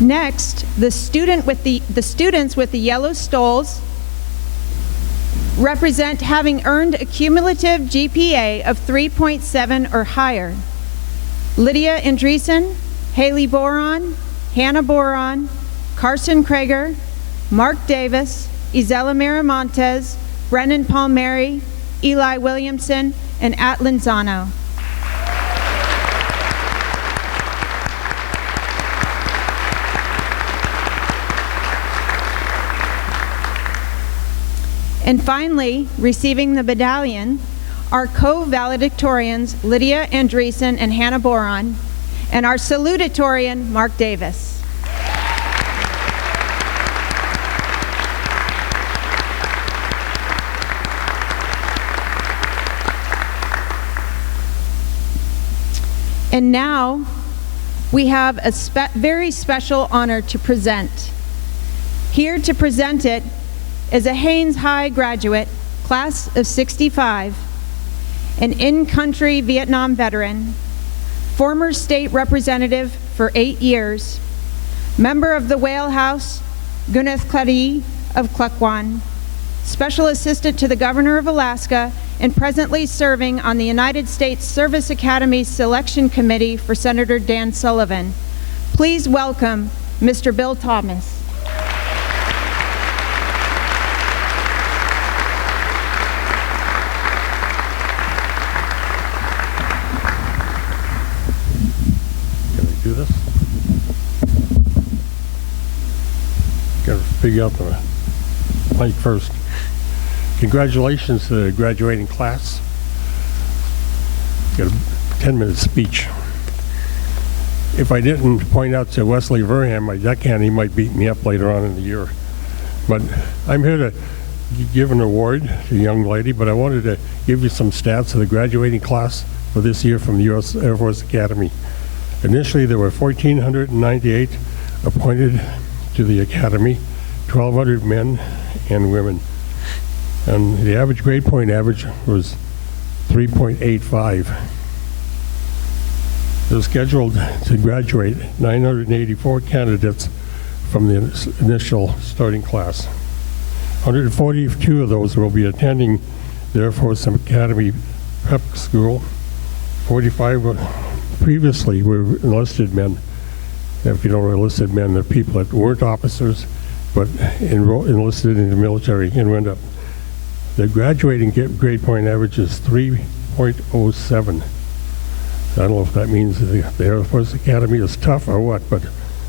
Next, the students with the yellow stoles represent having earned a cumulative GPA of 3.7 or higher. Lydia Andriesen, Haley Boron, Hannah Boron, Carson Krager, Mark Davis, Isela Miramontes, Brennan Palmieri, Eli Williamson, and Atlin Zano. And finally, receiving the medallion are co-valedictorians Lydia Andriesen and Hannah Boron, and our salutatorian Mark Davis. And now we have a very special honor to present. Here to present it is a Haines High graduate, class of '65, an in-country Vietnam veteran, former state representative for 8 years, member of the Whale House, Gwyneth Clady of Klukwan, special assistant to the Governor of Alaska, and presently serving on the United States Service Academy Selection Committee for Senator Dan Sullivan. Please welcome Mr. Bill Thomas. Figure out the mic first. Congratulations to the graduating class. Got a 10-minute speech. If I didn't point out to Wesley Verham, my deckhand, he might beat me up later on in the year. But I'm here to give an award to a young lady, but I wanted to give you some stats of the graduating class for this year from the U.S. Air Force Academy. Initially, there were 1,498 appointed to the Academy, 1,200 men and women. And the average grade point average was 3.85. They're scheduled to graduate 984 candidates from the initial starting class. 142 of those will be attending the Air Force Academy Prep School. 45 previously were enlisted men. If you don't know enlisted men, they're people that weren't officers, but enlisted in the military and went up. The graduating grade point average is 3.07. I don't know if that means the Air Force Academy is tough or what, but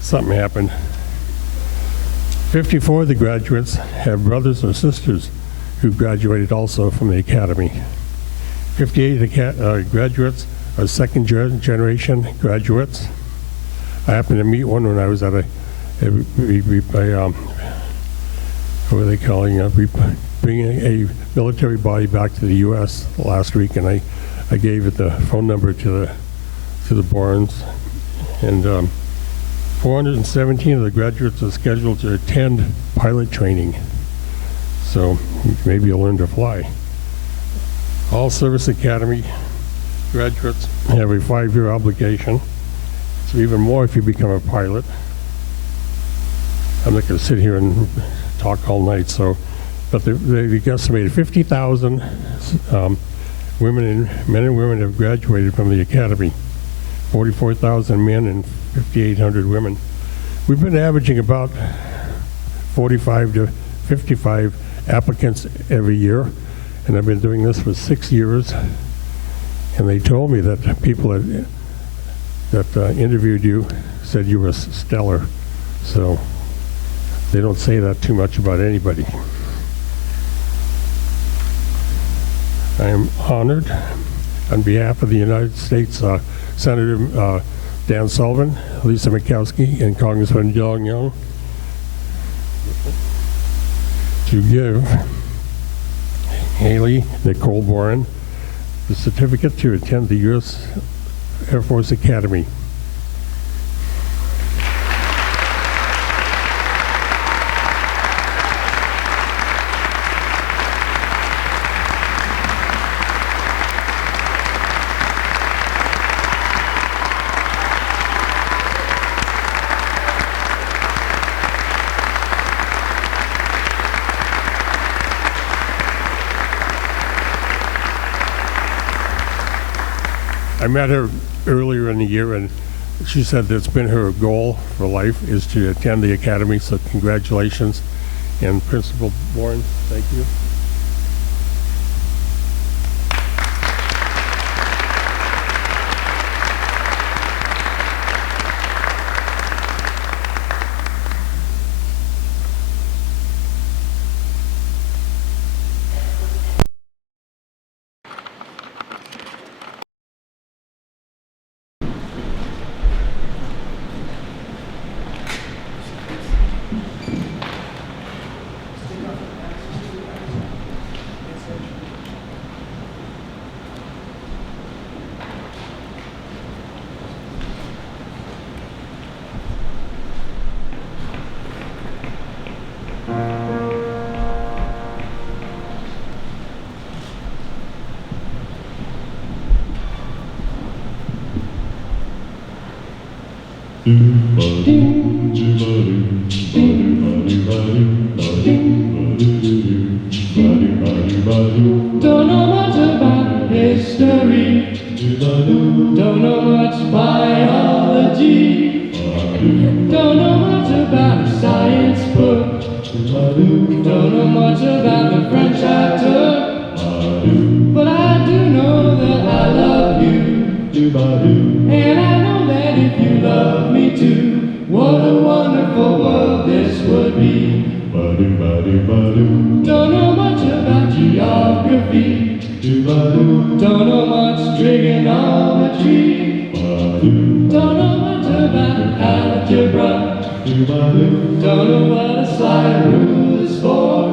something happened. 54 of the graduates have brothers or sisters who graduated also from the Academy. 58 graduates are second generation graduates. I happened to meet one when I was at what are they calling bringing a military body back to the U.S. last week, and I gave it the phone number to the Borons, and 417 of the graduates are scheduled to attend pilot training, so maybe you'll learn to fly. All Service Academy graduates have a 5-year obligation. So even more if you become a pilot. I'm not going to sit here and talk all night, but they've estimated 50,000 men and women have graduated from the Academy. 44,000 men and 5,800 women. We've been averaging about 45 to 55 applicants every year, and I've been doing this for 6 years. And they told me that people that interviewed you said you were stellar. So they don't say that too much about anybody. I am honored on behalf of the United States Senator Dan Sullivan, Lisa Murkowski, and Congressman John Young to give Haley Nicole Boron the certificate to attend the U.S. Air Force Academy. I met her earlier in the year, and she said that's been her goal for life is to attend the academy, so congratulations. And Principal Boron, thank you. Don't know much about history. Don't know much biology. Don't know much about a science book. Don't know much about the French I took. But I do know that I love you. And I know that if you love me too, what a wonderful world this would be. Don't know much about geography. Don't know much trigonometry. Don't know much about algebra. Don't know what a slide rule is for.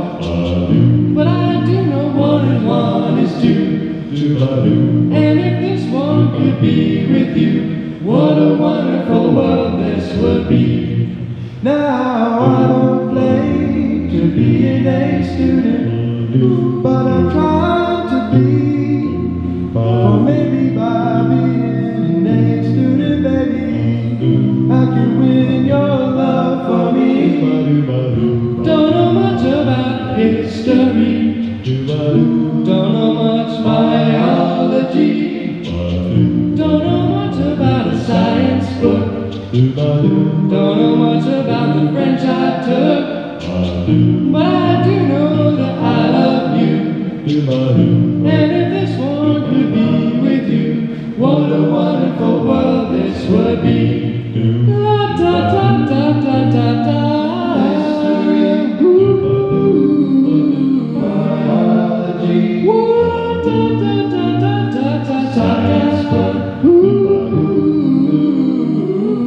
But I do know 1 and 1 is 2. And if this one could be with you, what a wonderful world this would be. Now I don't claim to be an A student, but I'm trying to be. Or maybe by being an A student, baby, I can win your love for me. Don't know much about history. Don't know much biology. Don't know much about a science book. Don't know much about the French I took. But I do know that I love you. And if this one could be with you, what a wonderful world this would be. Da da da da da da da. Biology. Da da da da da da. Science book.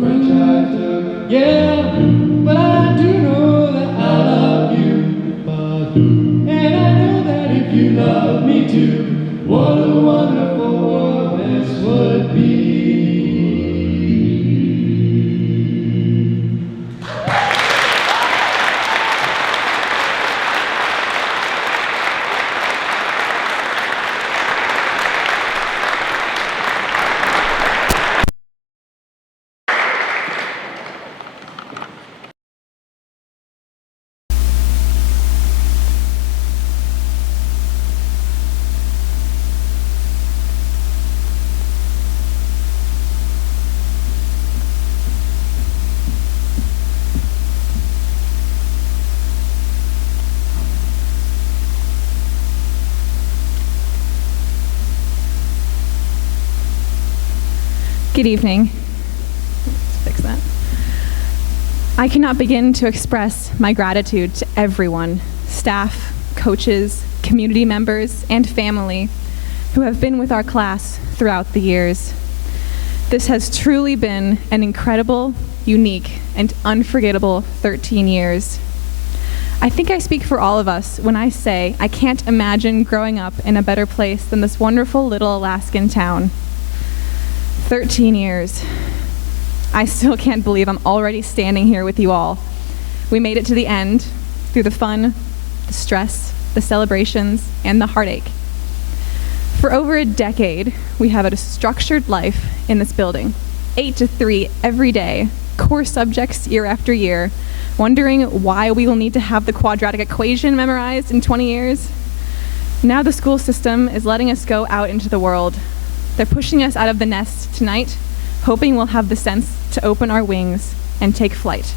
French I took. Yeah, but I do know that I love you. And I know that if you love me too, what a wonderful world this would be. Good evening. Let's fix that. I cannot begin to express my gratitude to everyone, staff, coaches, community members, and family who have been with our class throughout the years. This has truly been an incredible, unique, and unforgettable 13 years. I think I speak for all of us when I say I can't imagine growing up in a better place than this wonderful little Alaskan town. 13 years. I still can't believe I'm already standing here with you all. We made it to the end through the fun, the stress, the celebrations, and the heartache. For over a decade, we have a structured life in this building. 8 to 3 every day, core subjects year after year, wondering why we will need to have the quadratic equation memorized in 20 years. Now the school system is letting us go out into the world, They're pushing us out of the nest tonight, hoping we'll have the sense to open our wings and take flight.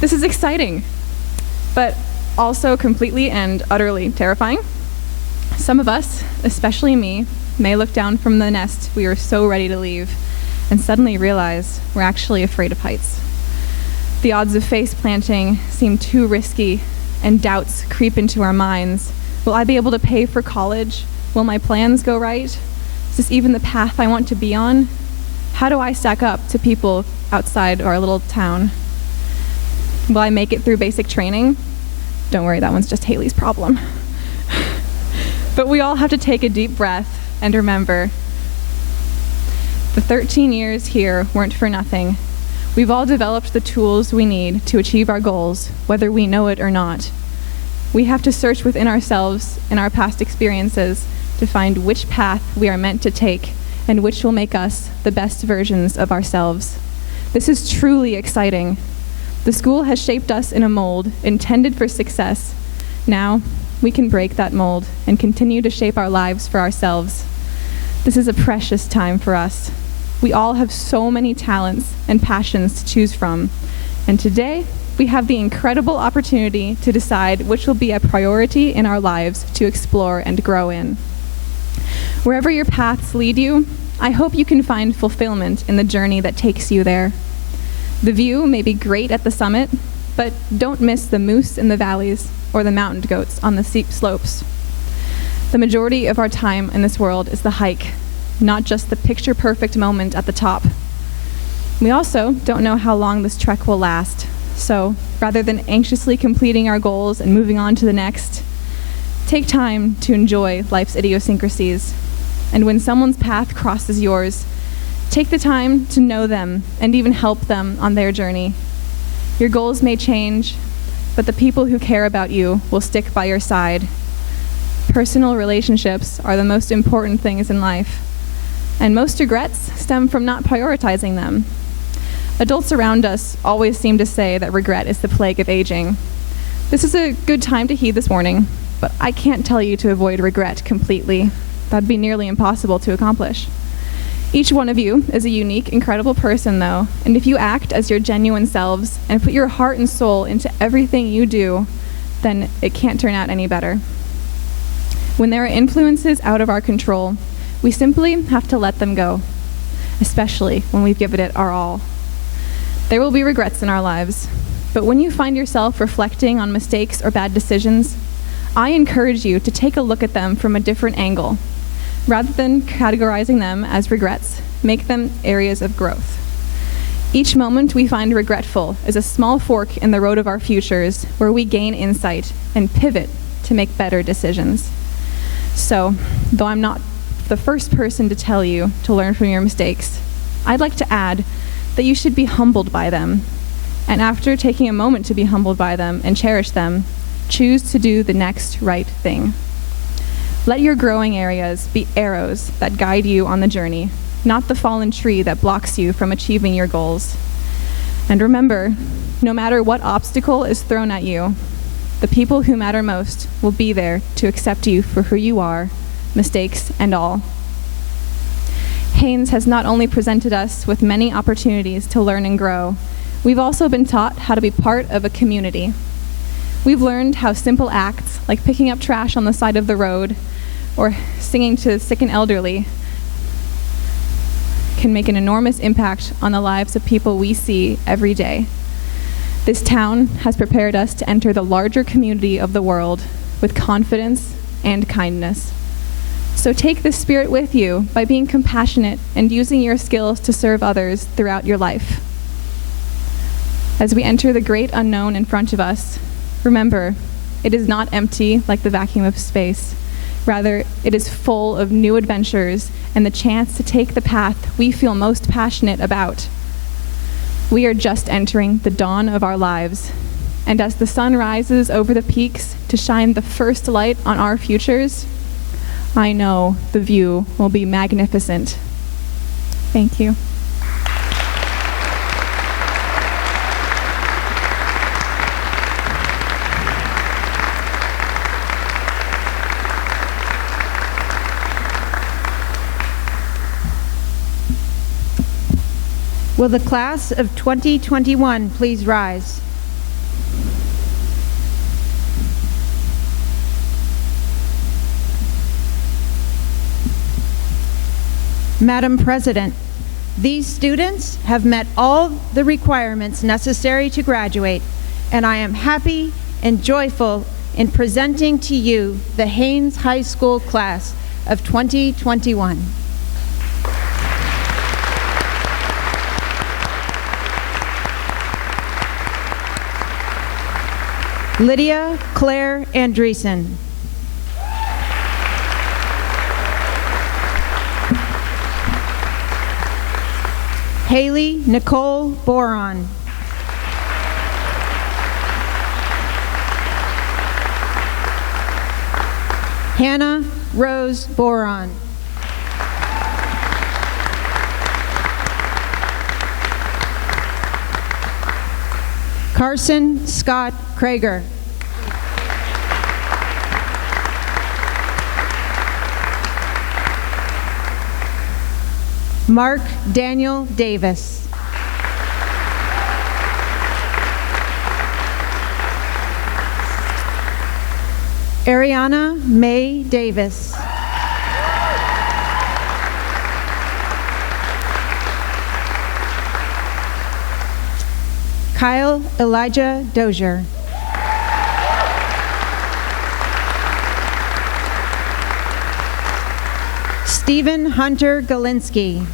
This is exciting, but also completely and utterly terrifying. Some of us, especially me, may look down from the nest we were so ready to leave and suddenly realize we're actually afraid of heights. The odds of face planting seem too risky, and doubts creep into our minds. Will I be able to pay for college? Will my plans go right? Is this even the path I want to be on? How do I stack up to people outside our little town? Will I make it through basic training? Don't worry, that one's just Haley's problem. But we all have to take a deep breath and remember, the 13 years here weren't for nothing. We've all developed the tools we need to achieve our goals, whether we know it or not. We have to search within ourselves and our past experiences to find which path we are meant to take and which will make us the best versions of ourselves. This is truly exciting. The school has shaped us in a mold intended for success. Now, we can break that mold and continue to shape our lives for ourselves. This is a precious time for us. We all have so many talents and passions to choose from, and today we have the incredible opportunity to decide which will be a priority in our lives to explore and grow in. Wherever your paths lead you, I hope you can find fulfillment in the journey that takes you there. The view may be great at the summit, but don't miss the moose in the valleys or the mountain goats on the steep slopes. The majority of our time in this world is the hike, not just the picture-perfect moment at the top. We also don't know how long this trek will last, so rather than anxiously completing our goals and moving on to the next, take time to enjoy life's idiosyncrasies. And when someone's path crosses yours, take the time to know them and even help them on their journey. Your goals may change, but the people who care about you will stick by your side. Personal relationships are the most important things in life, and most regrets stem from not prioritizing them. Adults around us always seem to say that regret is the plague of aging. This is a good time to heed this warning, but I can't tell you to avoid regret completely. That'd be nearly impossible to accomplish. Each one of you is a unique, incredible person, though, and if you act as your genuine selves and put your heart and soul into everything you do, then it can't turn out any better. When there are influences out of our control, we simply have to let them go, especially when we've given it our all. There will be regrets in our lives, but when you find yourself reflecting on mistakes or bad decisions, I encourage you to take a look at them from a different angle. Rather than categorizing them as regrets, make them areas of growth. Each moment we find regretful is a small fork in the road of our futures where we gain insight and pivot to make better decisions. So, though I'm not the first person to tell you to learn from your mistakes, I'd like to add that you should be humbled by them. And after taking a moment to be humbled by them and cherish them, choose to do the next right thing. Let your growing areas be arrows that guide you on the journey, not the fallen tree that blocks you from achieving your goals. And remember, no matter what obstacle is thrown at you, the people who matter most will be there to accept you for who you are, mistakes and all. Haines has not only presented us with many opportunities to learn and grow, we've also been taught how to be part of a community. We've learned how simple acts like picking up trash on the side of the road or singing to the sick and elderly can make an enormous impact on the lives of people we see every day. This town has prepared us to enter the larger community of the world with confidence and kindness. So take this spirit with you by being compassionate and using your skills to serve others throughout your life. As we enter the great unknown in front of us, remember, it is not empty like the vacuum of space. Rather, it is full of new adventures and the chance to take the path we feel most passionate about. We are just entering the dawn of our lives, and as the sun rises over the peaks to shine the first light on our futures, I know the view will be magnificent. Thank you. Will the class of 2021 please rise? Madam President, these students have met all the requirements necessary to graduate, and I am happy and joyful in presenting to you the Haines High School class of 2021. Lydia Claire Andriesen. Haley Nicole Boron. Hannah Rose Boron. Carson Scott Krager. Mark Daniel Davis. Ariana May Davis. Kyle Elijah Dozier. Stephen Hunter Galinsky.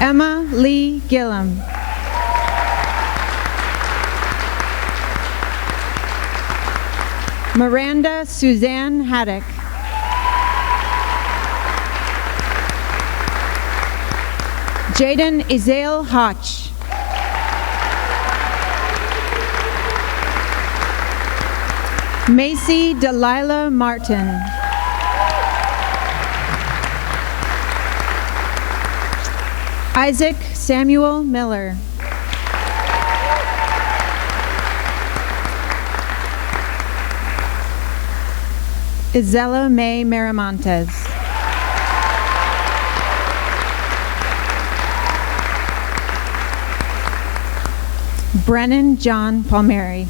Emma Lee Gillum. Miranda Suzanne Haddock. Jaden Ezail Hotch. Macy Delilah Martin. Isaac Samuel Miller. Isella May Miramontes. Brennan John Palmieri.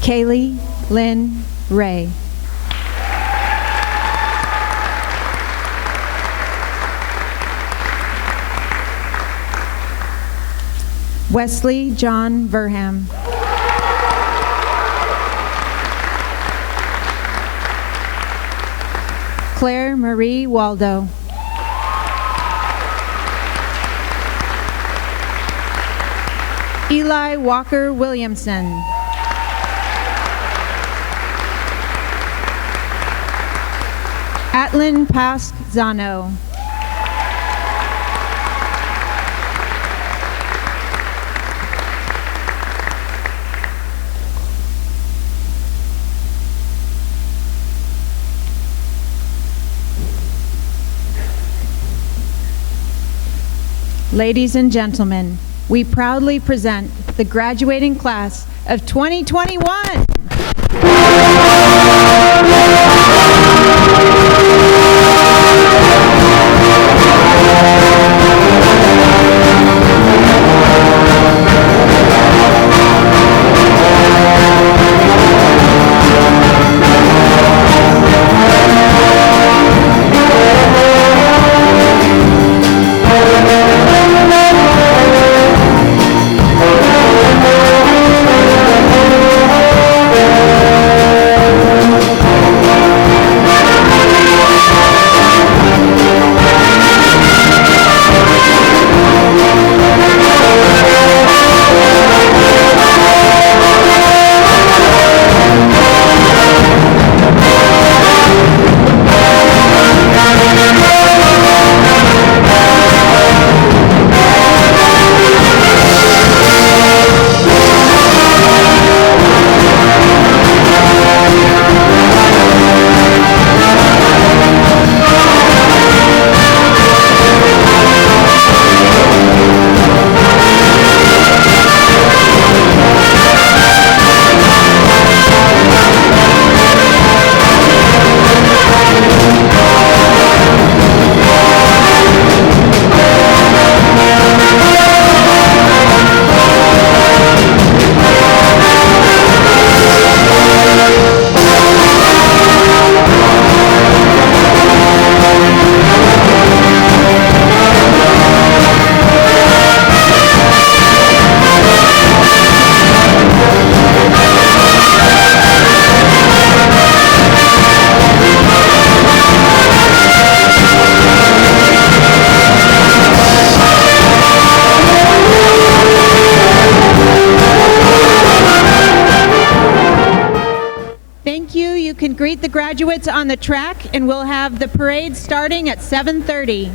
Kaylee Lynn Ray. Wesley John Verham. Claire Marie Waldo. Eli Walker Williamson. Atlin Pask Zano. Ladies and gentlemen, we proudly present the graduating class of 2021. greet the graduates on the track, and we'll have the parade starting at 7:30.